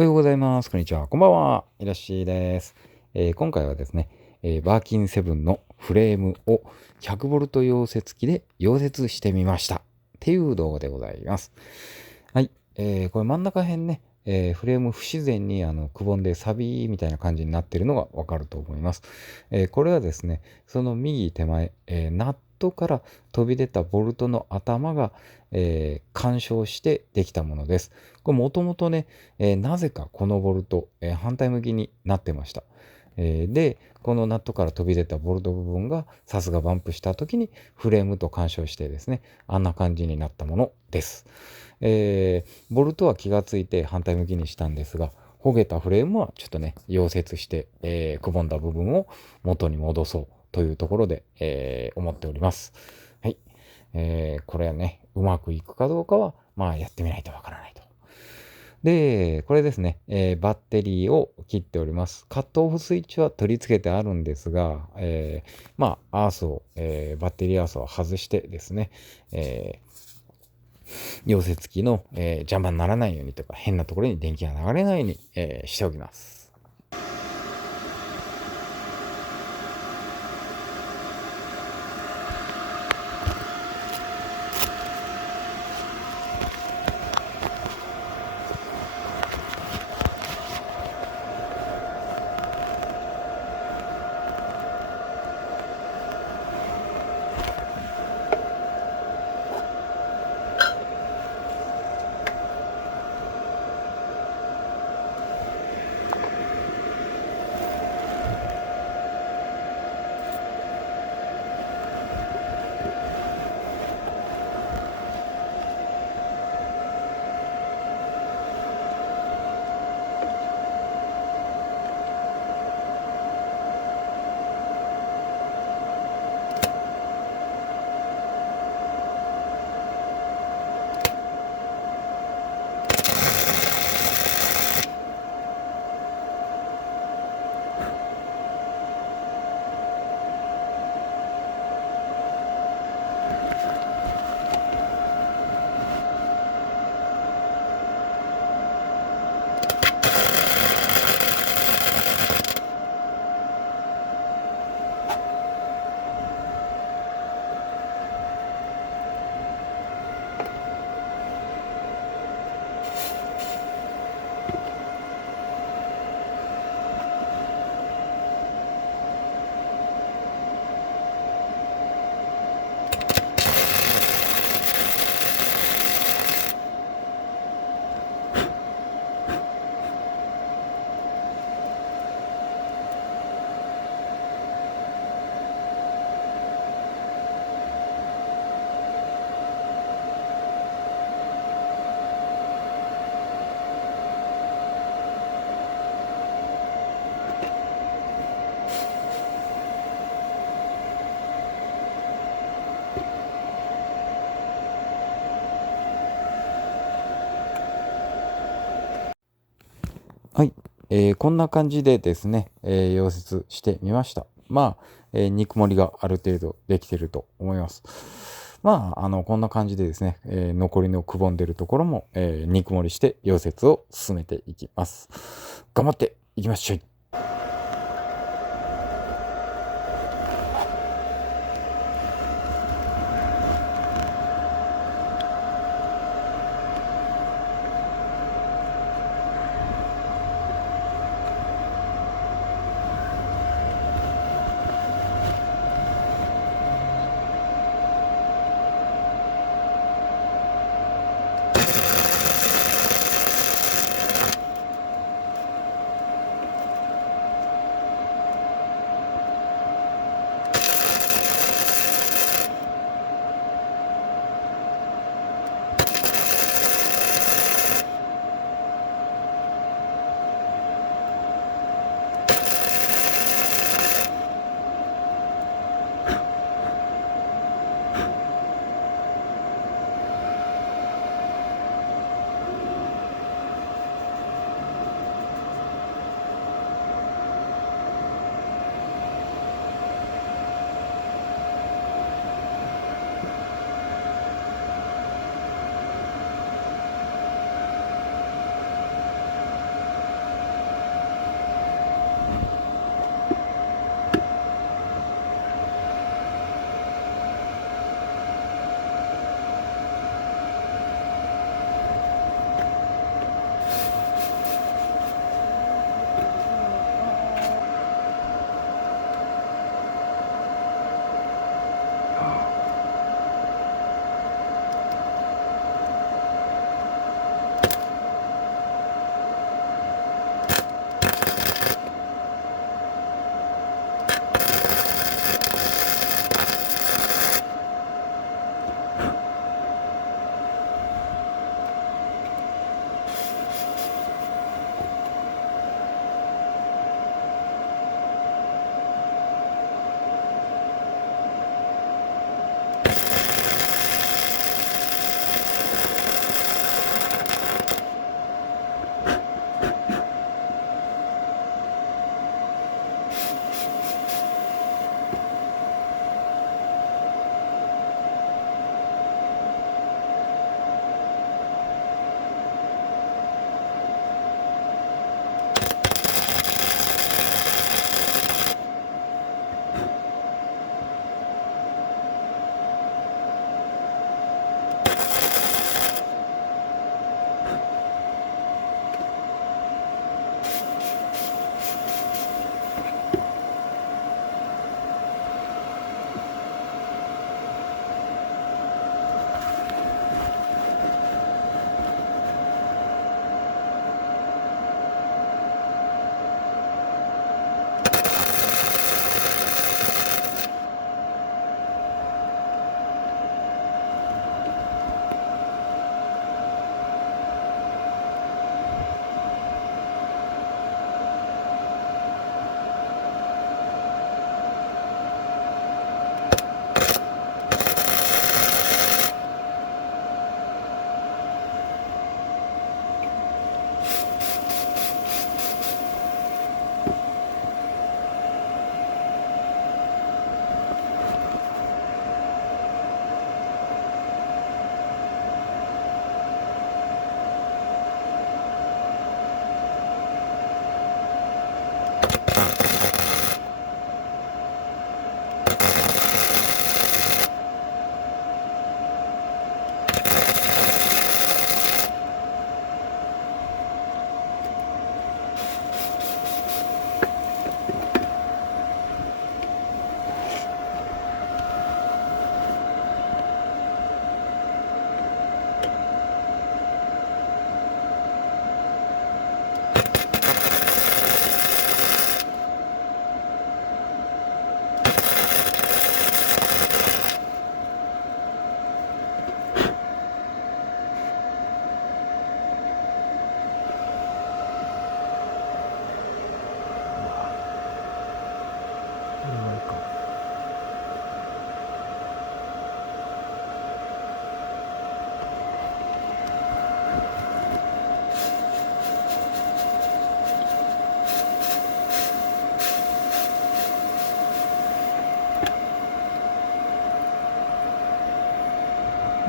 おはようございます。こんにちは。こんばんは。いらっしーです。今回はですね、バーキンセブンのフレームを 100V 溶接機で溶接してみました。っていう動画でございます。はい。これ真ん中辺ね、フレーム不自然にくぼんでサビみたいな感じになってるのがわかると思います。これはですね、その右手前、ナットから飛び出たボルトの頭が、干渉してできたものです。これもともとね、なぜかこのボルト、反対向きになってました。で、このナットから飛び出たボルト部分がさすがバンプした時にフレームと干渉してですね、あんな感じになったものです。ボルトは気がついて反対向きにしたんですが、焦げたフレームはちょっとね、溶接して、くぼんだ部分を元に戻そうというところで、思っております。はい。これはね、うまくいくかどうかは、まあやってみないとわからないと。で、これですね、バッテリーを切っております。カットオフスイッチは取り付けてあるんですが、まあ、アースを、バッテリーアースを外してですね、溶接機の、邪魔にならないようにとか、変なところに電気が流れないように、しておきます。はい。こんな感じでですね、溶接してみました。まあ、肉盛りがある程度できてると思います。まあ、こんな感じでですね、残りのくぼんでるところも、肉盛りして溶接を進めていきます。頑張っていきましょう。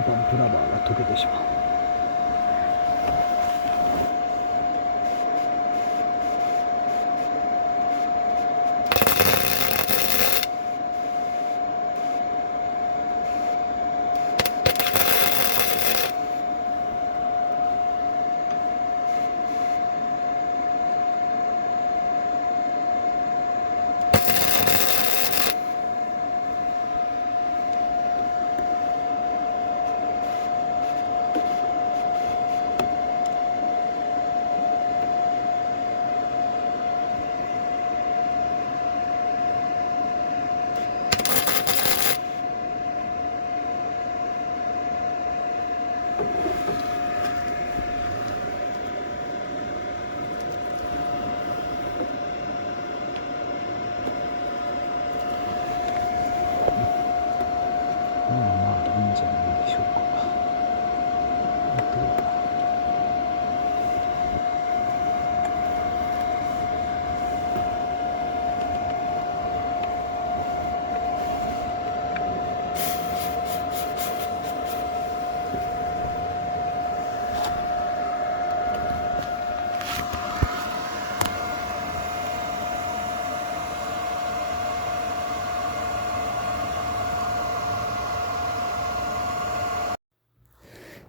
バンプラバーが溶けてしまう。まあいいんじゃないでしょうか。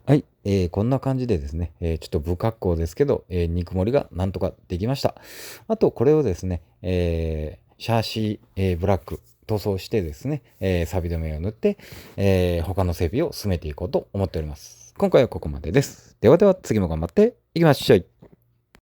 はい、こんな感じでですね、ちょっと不格好ですけど、肉盛りがなんとかできました。あと、これをですね、シャーシー、ブラック塗装してですね、錆止めを塗って、他の整備を進めていこうと思っております。今回はここまでです。ではでは次も頑張っていきましょう。